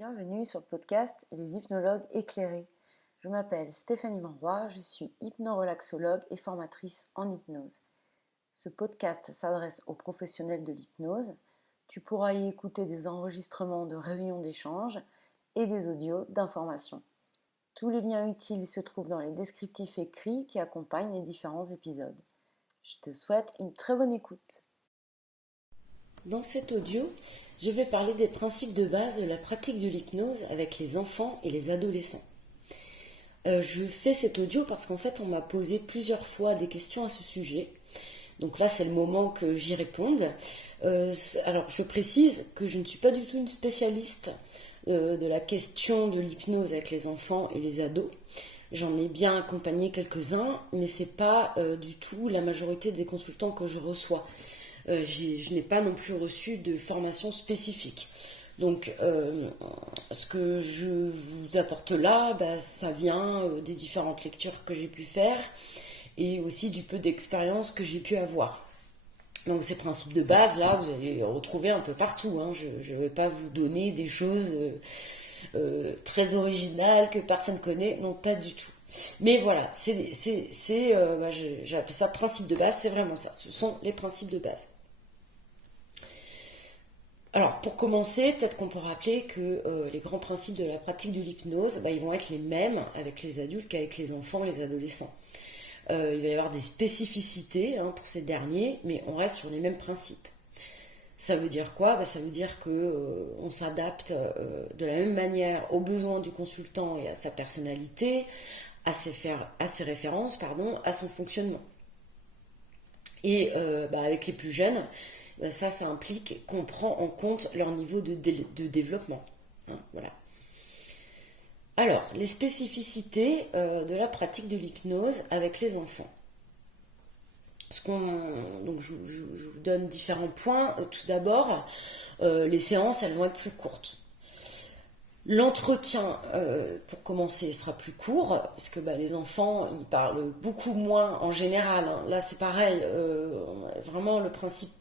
Bienvenue sur le podcast Les hypnologues éclairés. Je m'appelle Stéphanie Monroy, je suis hypnorelaxologue et formatrice en hypnose. Ce podcast s'adresse aux professionnels de l'hypnose. Tu pourras y écouter des enregistrements de réunions d'échange et des audios d'information. Tous les liens utiles se trouvent dans les descriptifs écrits qui accompagnent les différents épisodes. Je te souhaite une très bonne écoute. Dans cet audio, je vais parler des principes de base de la pratique de l'hypnose avec les enfants et les adolescents. Je fais cet audio parce qu'en fait, on m'a posé plusieurs fois des questions à ce sujet. Donc là, c'est le moment que j'y réponde. Alors, je précise que je ne suis pas du tout une spécialiste de la question de l'hypnose avec les enfants et les ados. J'en ai bien accompagné quelques-uns, mais ce n'est pas du tout la majorité des consultants que je reçois. Je n'ai pas non plus reçu de formation spécifique. Donc, ce que je vous apporte là, ça vient des différentes lectures que j'ai pu faire et aussi du peu d'expérience que j'ai pu avoir. Donc, ces principes de base, là, vous allez les retrouver un peu partout. Je ne vais pas vous donner des choses très originales que personne ne connaît. Non, pas du tout. Mais voilà, j'ai appelé ça principe de base, c'est vraiment ça. Ce sont les principes de base. Alors, pour commencer, peut-être qu'on peut rappeler que les grands principes de la pratique de l'hypnose, ils vont être les mêmes avec les adultes qu'avec les enfants et les adolescents. Il va y avoir des spécificités pour ces derniers, mais on reste sur les mêmes principes. Ça veut dire quoi ? Ça veut dire qu'on s'adapte de la même manière aux besoins du consultant et à sa personnalité, à ses références, à son fonctionnement. Et avec les plus jeunes, ça implique qu'on prend en compte leur niveau de développement. Voilà. Alors, les spécificités de la pratique de l'hypnose avec les enfants. Donc, je vous donne différents points. Tout d'abord, les séances, elles vont être plus courtes. L'entretien, pour commencer, sera plus court, parce que les enfants, ils parlent beaucoup moins en général. Là, c'est pareil, vraiment le principe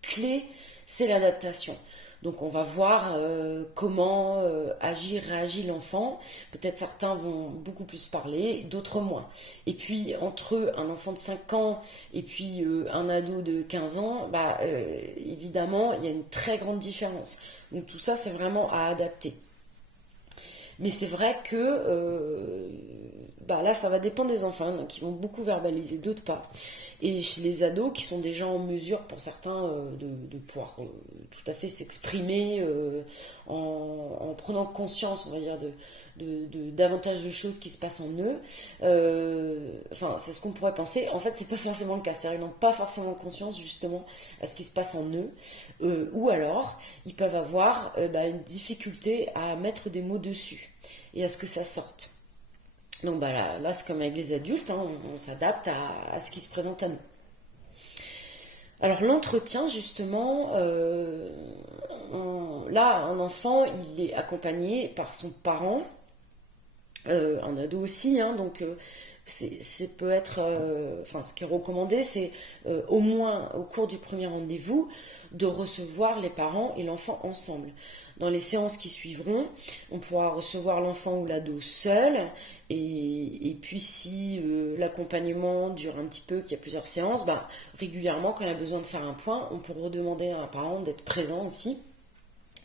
clé, c'est l'adaptation. Donc on va voir comment réagit l'enfant. Peut-être certains vont beaucoup plus parler, d'autres moins. Et puis entre un enfant de 5 ans et puis un ado de 15 ans, évidemment, il y a une très grande différence. Donc tout ça, c'est vraiment à adapter. Mais c'est vrai que là, ça va dépendre des enfants, donc qui vont beaucoup verbaliser, d'autres pas. Et chez les ados, qui sont déjà en mesure, pour certains, de pouvoir tout à fait s'exprimer en prenant conscience, on va dire, davantage de choses qui se passent en eux. C'est ce qu'on pourrait penser. En fait, c'est pas forcément le cas. C'est-à-dire qu'ils n'ont pas forcément conscience, justement, à ce qui se passe en eux. Ou alors, ils peuvent avoir une difficulté à mettre des mots dessus et à ce que ça sorte. Donc là c'est comme avec les adultes, on s'adapte à ce qui se présente à nous. Alors l'entretien, justement, un enfant, il est accompagné par son parent, un ado aussi, donc c'est peut être, ce qui est recommandé, c'est au moins au cours du premier rendez-vous, de recevoir les parents et l'enfant ensemble. Dans les séances qui suivront, on pourra recevoir l'enfant ou l'ado seul, et puis si l'accompagnement dure un petit peu, qu'il y a plusieurs séances, régulièrement, quand il y a besoin de faire un point, on peut redemander à un parent d'être présent aussi,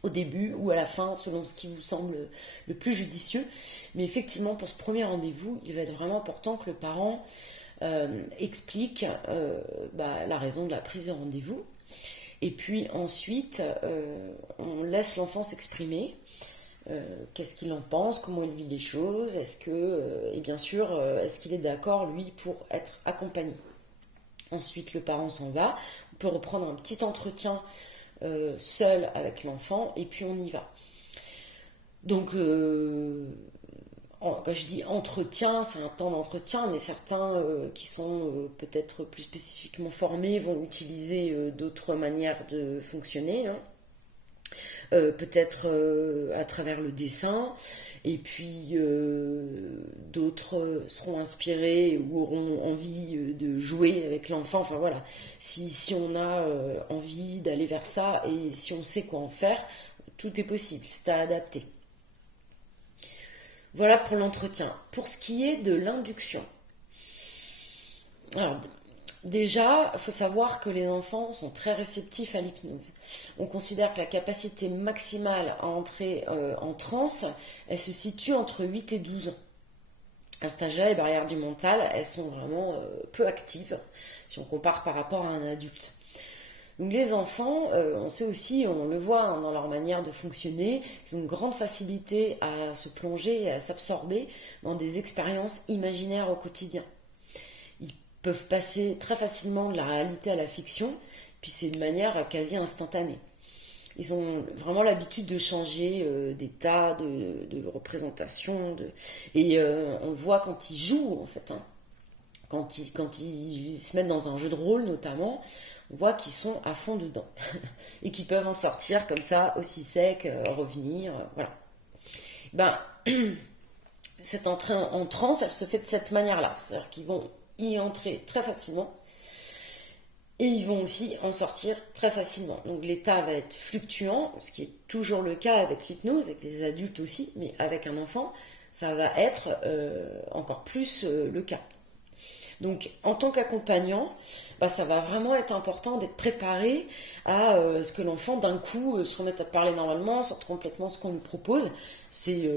au début ou à la fin, selon ce qui vous semble le plus judicieux. Mais effectivement, pour ce premier rendez-vous, il va être vraiment important que le parent explique la raison de la prise de rendez-vous. Et puis ensuite, on laisse l'enfant s'exprimer. Qu'est-ce qu'il en pense, comment il vit les choses, et bien sûr, est-ce qu'il est d'accord, lui, pour être accompagné. Ensuite, le parent s'en va. On peut reprendre un petit entretien seul avec l'enfant, et puis on y va. Donc, quand je dis entretien, c'est un temps d'entretien, mais certains qui sont peut-être plus spécifiquement formés vont utiliser d'autres manières de fonctionner, peut-être à travers le dessin, et puis d'autres seront inspirés ou auront envie de jouer avec l'enfant. Enfin voilà, si on a envie d'aller vers ça et si on sait quoi en faire, tout est possible, c'est à adapter. Voilà pour l'entretien. Pour ce qui est de l'induction, alors déjà, il faut savoir que les enfants sont très réceptifs à l'hypnose. On considère que la capacité maximale à entrer en transe, elle se situe entre 8 et 12 ans. À cet âge-là, les barrières du mental, elles sont vraiment peu actives si on compare par rapport à un adulte. Donc les enfants, on sait aussi, on le voit dans leur manière de fonctionner, ils ont une grande facilité à se plonger et à s'absorber dans des expériences imaginaires au quotidien. Ils peuvent passer très facilement de la réalité à la fiction, puis c'est de manière quasi instantanée. Ils ont vraiment l'habitude de changer d'état, de représentation, et on le voit quand ils jouent en fait, hein. Quand ils se mettent dans un jeu de rôle notamment, on voit qu'ils sont à fond dedans et qu'ils peuvent en sortir comme ça aussi sec, revenir, voilà. Ben, cette entrée en transe, elle se fait de cette manière-là, c'est-à-dire qu'ils vont y entrer très facilement et ils vont aussi en sortir très facilement. Donc l'état va être fluctuant, ce qui est toujours le cas avec l'hypnose, avec les adultes aussi, mais avec un enfant, ça va être encore plus le cas. Donc en tant qu'accompagnant, ça va vraiment être important d'être préparé à ce que l'enfant d'un coup se remette à parler normalement, sorte complètement ce qu'on lui propose. C'est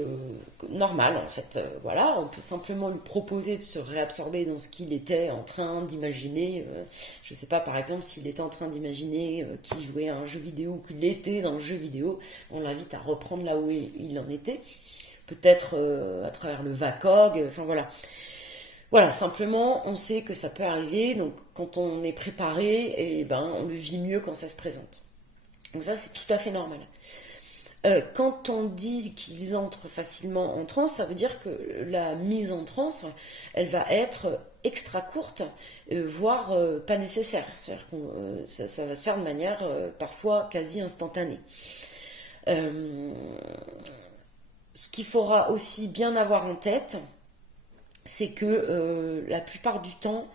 normal en fait. Voilà, on peut simplement lui proposer de se réabsorber dans ce qu'il était en train d'imaginer. Je ne sais pas, par exemple, s'il était en train d'imaginer qu'il jouait à un jeu vidéo ou qu'il était dans le jeu vidéo, on l'invite à reprendre là où il en était. Peut-être à travers le VACOG, enfin voilà. Voilà, simplement, on sait que ça peut arriver, donc quand on est préparé, on le vit mieux quand ça se présente. Donc ça, c'est tout à fait normal. Quand on dit qu'ils entrent facilement en transe, ça veut dire que la mise en transe, elle va être extra courte, voire pas nécessaire. C'est-à-dire que ça va se faire de manière parfois quasi instantanée. Ce qu'il faudra aussi bien avoir en tête, c'est que la plupart du temps,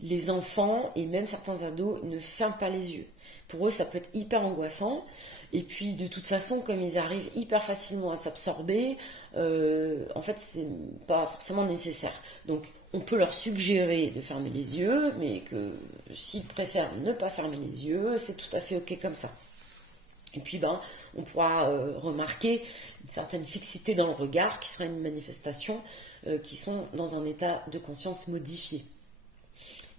les enfants et même certains ados ne ferment pas les yeux. Pour eux, ça peut être hyper angoissant. Et puis, de toute façon, comme ils arrivent hyper facilement à s'absorber, en fait, c'est pas forcément nécessaire. Donc, on peut leur suggérer de fermer les yeux, mais que s'ils préfèrent ne pas fermer les yeux, c'est tout à fait ok comme ça. Et puis, on pourra remarquer une certaine fixité dans le regard, qui sera une manifestation qui sont dans un état de conscience modifié.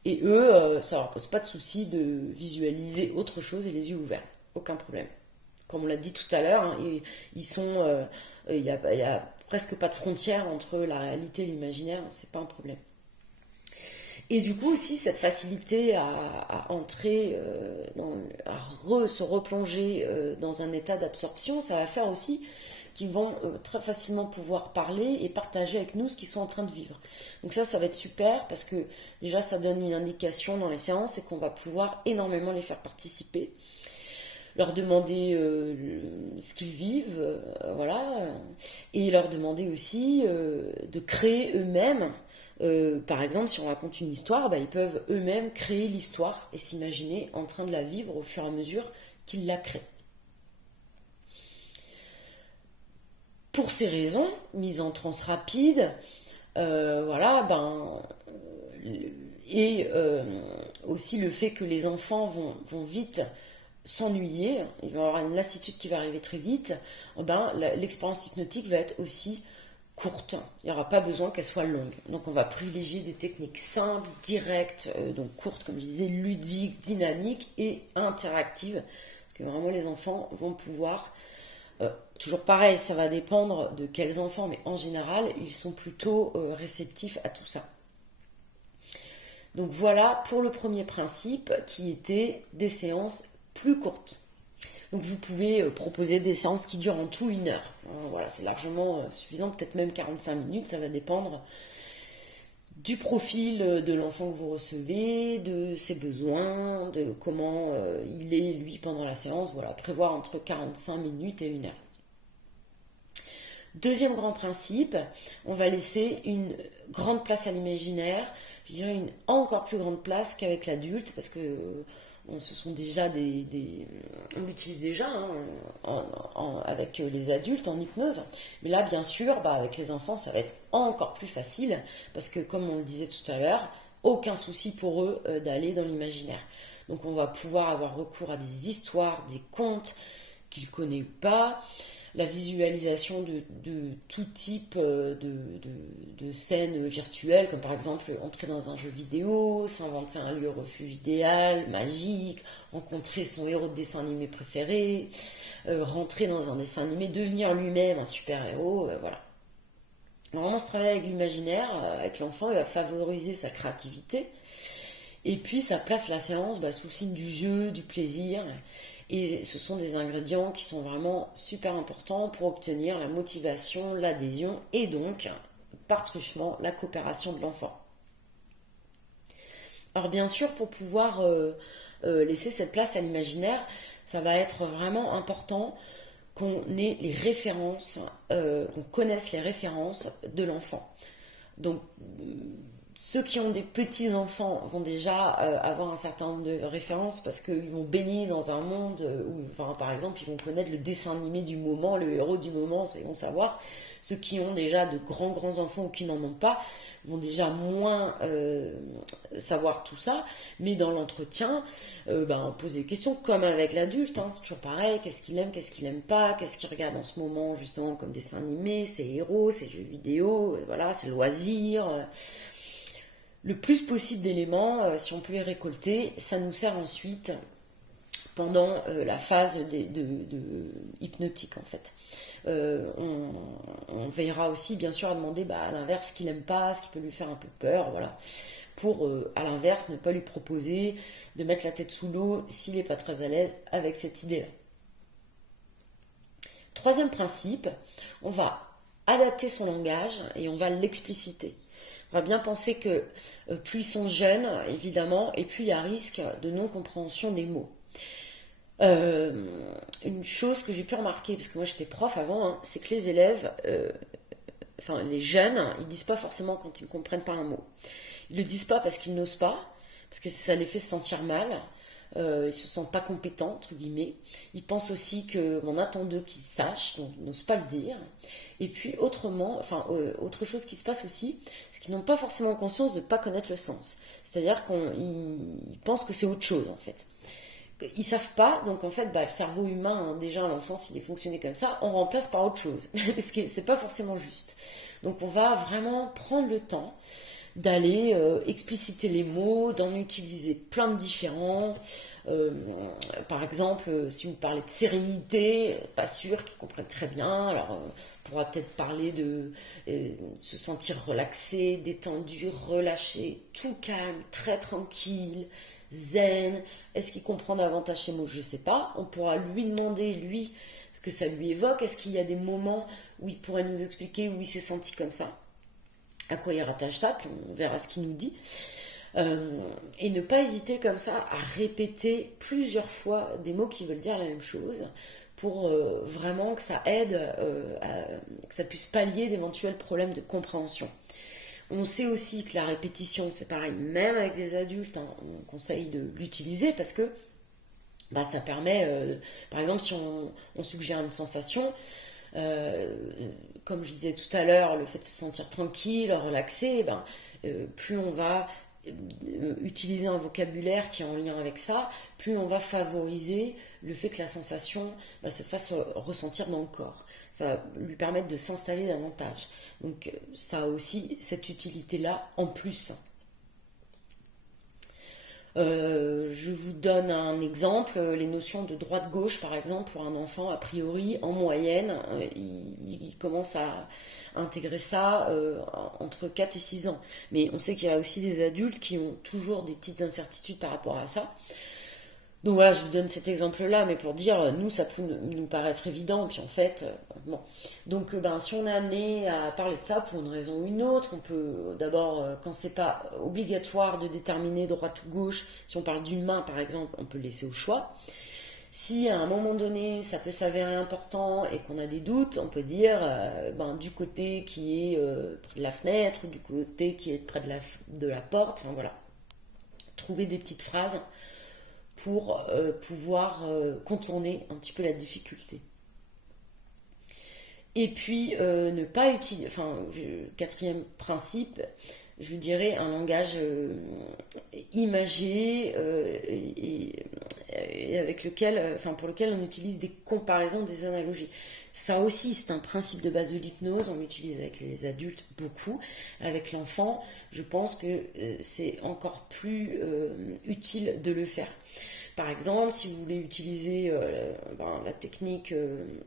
Et eux, ça leur pose pas de souci de visualiser autre chose et les yeux ouverts. Aucun problème. Comme on l'a dit tout à l'heure, hein, ils sont, il y a presque pas de frontière entre la réalité et l'imaginaire, c'est pas un problème. Et du coup aussi cette facilité à entrer, se replonger dans un état d'absorption, ça va faire aussi qu'ils vont très facilement pouvoir parler et partager avec nous ce qu'ils sont en train de vivre. Donc ça va être super parce que déjà ça donne une indication dans les séances et qu'on va pouvoir énormément les faire participer, leur demander ce qu'ils vivent, voilà, et leur demander aussi de créer eux-mêmes. Par exemple, si on raconte une histoire, ils peuvent eux-mêmes créer l'histoire et s'imaginer en train de la vivre au fur et à mesure qu'ils la créent. Pour ces raisons, mise en transe rapide, et aussi le fait que les enfants vont vite s'ennuyer, il va y avoir une lassitude qui va arriver très vite, l'expérience hypnotique va être aussi courte. Il n'y aura pas besoin qu'elle soit longue. Donc on va privilégier des techniques simples, directes, donc courtes, comme je disais, ludiques, dynamiques et interactives. Parce que vraiment les enfants vont pouvoir... toujours pareil, ça va dépendre de quels enfants, mais en général, ils sont plutôt réceptifs à tout ça. Donc voilà pour le premier principe qui était des séances plus courtes. Donc vous pouvez proposer des séances qui durent en tout 1 heure. Voilà, c'est largement suffisant, peut-être même 45 minutes, ça va dépendre du profil de l'enfant que vous recevez, de ses besoins, de comment il est lui pendant la séance. Voilà, prévoir entre 45 minutes et 1 heure. Deuxième grand principe, on va laisser une grande place à l'imaginaire, je dirais une encore plus grande place qu'avec l'adulte, parce que ce sont déjà on l'utilise déjà avec les adultes en hypnose. Mais là, bien sûr, avec les enfants, ça va être encore plus facile parce que, comme on le disait tout à l'heure, aucun souci pour eux d'aller dans l'imaginaire. Donc, on va pouvoir avoir recours à des histoires, des contes qu'ils ne connaissent pas, la visualisation de tout type de scènes virtuelles, comme par exemple entrer dans un jeu vidéo, s'inventer un lieu refuge idéal, magique, rencontrer son héros de dessin animé préféré, rentrer dans un dessin animé, devenir lui-même un super-héros, voilà. Vraiment, ce travail avec l'imaginaire, avec l'enfant, il va favoriser sa créativité, et puis ça place la séance sous le signe du jeu, du plaisir. Et ce sont des ingrédients qui sont vraiment super importants pour obtenir la motivation, l'adhésion et donc, par truchement, la coopération de l'enfant. Alors bien sûr, pour pouvoir laisser cette place à l'imaginaire, ça va être vraiment important qu'on ait les références, qu'on connaisse les références de l'enfant. Donc, ceux qui ont des petits-enfants vont déjà avoir un certain nombre de références parce qu'ils vont baigner dans un monde où, par exemple, ils vont connaître le dessin animé du moment, le héros du moment, ils vont savoir. Ceux qui ont déjà de grands enfants ou qui n'en ont pas vont déjà moins savoir tout ça. Mais dans l'entretien, on pose des questions comme avec l'adulte, c'est toujours pareil, qu'est-ce qu'il aime, qu'est-ce qu'il aime pas, qu'est-ce qu'il regarde en ce moment justement comme dessin animé, ses héros, ses jeux vidéo, voilà, ses loisirs. Le plus possible d'éléments, si on peut les récolter, ça nous sert ensuite pendant la phase hypnotique en fait. On veillera aussi bien sûr à demander à l'inverse ce qu'il n'aime pas, ce qui peut lui faire un peu peur, voilà. Pour à l'inverse ne pas lui proposer de mettre la tête sous l'eau s'il n'est pas très à l'aise avec cette idée-là. Troisième principe, on va adapter son langage et on va l'expliciter. On va bien penser que plus ils sont jeunes, évidemment, et plus il y a risque de non-compréhension des mots. Une chose que j'ai pu remarquer, parce que moi j'étais prof avant, c'est que les élèves, les jeunes, ils disent pas forcément quand ils ne comprennent pas un mot. Ils le disent pas parce qu'ils n'osent pas, parce que ça les fait se sentir mal. Ils se sentent pas compétents, entre guillemets. Ils pensent aussi qu'on attend d'eux qu'ils sachent, donc ils n'osent pas le dire. Et puis autre chose qui se passe aussi, c'est qu'ils n'ont pas forcément conscience de ne pas connaître le sens. C'est-à-dire qu'ils pensent que c'est autre chose en fait. Ils savent pas, donc en fait, le cerveau humain, déjà à l'enfance, il est fonctionné comme ça, on remplace par autre chose, parce que c'est pas forcément juste. Donc on va vraiment prendre le temps d'aller expliciter les mots, d'en utiliser plein de différents. Par exemple, si vous parlez de sérénité, pas sûr qu'ils comprennent très bien. Alors, on pourra peut-être parler de se sentir relaxé, détendu, relâché, tout calme, très tranquille, zen. Est-ce qu'il comprend davantage ces mots? Je ne sais pas. On pourra lui demander, lui, ce que ça lui évoque. Est-ce qu'il y a des moments où il pourrait nous expliquer où il s'est senti comme ça? À quoi il rattache ça, puis on verra ce qu'il nous dit. Et ne pas hésiter comme ça à répéter plusieurs fois des mots qui veulent dire la même chose pour vraiment que ça aide, que ça puisse pallier d'éventuels problèmes de compréhension. On sait aussi que la répétition, c'est pareil, même avec les adultes, on conseille de l'utiliser parce que ça permet, par exemple, si on suggère une sensation, comme je disais tout à l'heure, le fait de se sentir tranquille, relaxé, plus on va utiliser un vocabulaire qui est en lien avec ça, plus on va favoriser le fait que la sensation se fasse ressentir dans le corps. Ça va lui permettre de s'installer davantage. Donc ça a aussi cette utilité-là en plus. Je vous donne un exemple, les notions de droite-gauche par exemple, pour un enfant, a priori, en moyenne, il commence à intégrer ça entre 4 et 6 ans. Mais on sait qu'il y a aussi des adultes qui ont toujours des petites incertitudes par rapport à ça. Donc voilà, je vous donne cet exemple-là, mais pour dire, nous, ça peut nous paraître évident, puis en fait, bon. Donc, si on est amené à parler de ça pour une raison ou une autre, on peut d'abord, quand c'est pas obligatoire de déterminer droite ou gauche, si on parle d'une main par exemple, on peut laisser au choix. Si à un moment donné, ça peut s'avérer important et qu'on a des doutes, on peut dire, du côté qui est près de la fenêtre, du côté qui est près de la porte, enfin voilà. Trouver des petites phrases pour pouvoir contourner un petit peu la difficulté. Et puis, ne pas utiliser, quatrième principe, je dirais un langage imagé et avec lequel, pour lequel on utilise des comparaisons, des analogies. Ça aussi, c'est un principe de base de l'hypnose, on l'utilise avec les adultes beaucoup. Avec l'enfant, je pense que c'est encore plus utile de le faire. Par exemple, si vous voulez utiliser la technique,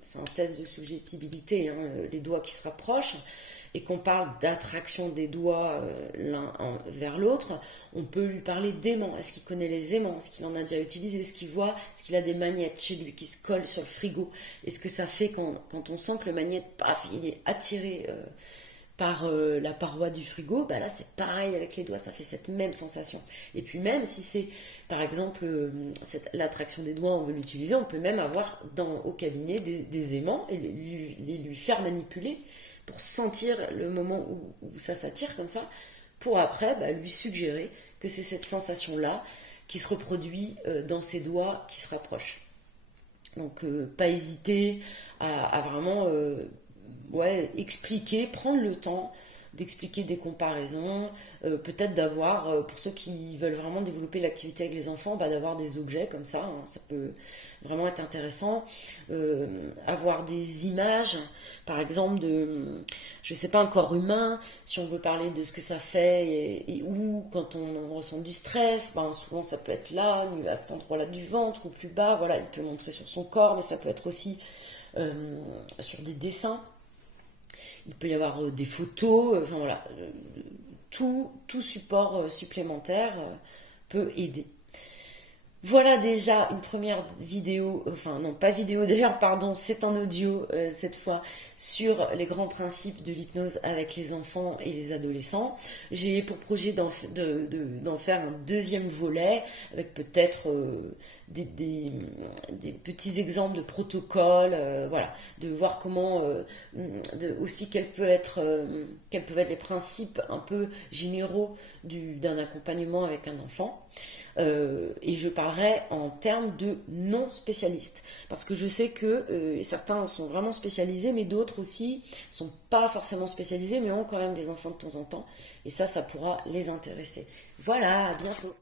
c'est un test de suggestibilité, hein, les doigts qui se rapprochent, et qu'on parle d'attraction des doigts vers l'autre, on peut lui parler d'aimants. Est-ce qu'il connaît les aimants? Est-ce qu'il en a déjà utilisé? Est-ce qu'il voit? Est-ce qu'il a des magnettes chez lui qui se collent sur le frigo? Et ce que ça fait quand on sent que le magnète, paf, il est attiré par la paroi du frigo, bah là c'est pareil avec les doigts, ça fait cette même sensation. Et puis même si c'est par exemple l'attraction des doigts, on veut l'utiliser, on peut même avoir au cabinet des aimants et lui faire manipuler pour sentir le moment où ça s'attire comme ça, pour après lui suggérer que c'est cette sensation-là qui se reproduit dans ses doigts qui se rapprochent. Donc pas hésiter à vraiment expliquer, prendre le temps d'expliquer des comparaisons, peut-être d'avoir, pour ceux qui veulent vraiment développer l'activité avec les enfants, d'avoir des objets comme ça, hein, ça peut vraiment être intéressant. Avoir des images, par exemple je sais pas, un corps humain, si on veut parler de ce que ça fait et où, quand on ressent du stress, souvent ça peut être là, à cet endroit-là du ventre ou plus bas, voilà, il peut montrer sur son corps, mais ça peut être aussi sur des dessins. Il peut y avoir des photos, tout support supplémentaire peut aider. Voilà déjà une première vidéo, non pas vidéo d'ailleurs, pardon, c'est en audio cette fois, sur les grands principes de l'hypnose avec les enfants et les adolescents. J'ai pour projet d'en faire un deuxième volet avec peut-être des petits exemples de protocoles, de voir comment, aussi quels peuvent être les principes un peu généraux d'un accompagnement avec un enfant. Et je parlerai en termes de non spécialistes, parce que je sais que certains sont vraiment spécialisés, mais d'autres aussi sont pas forcément spécialisés, mais ont quand même des enfants de temps en temps, et ça pourra les intéresser. Voilà, à bientôt.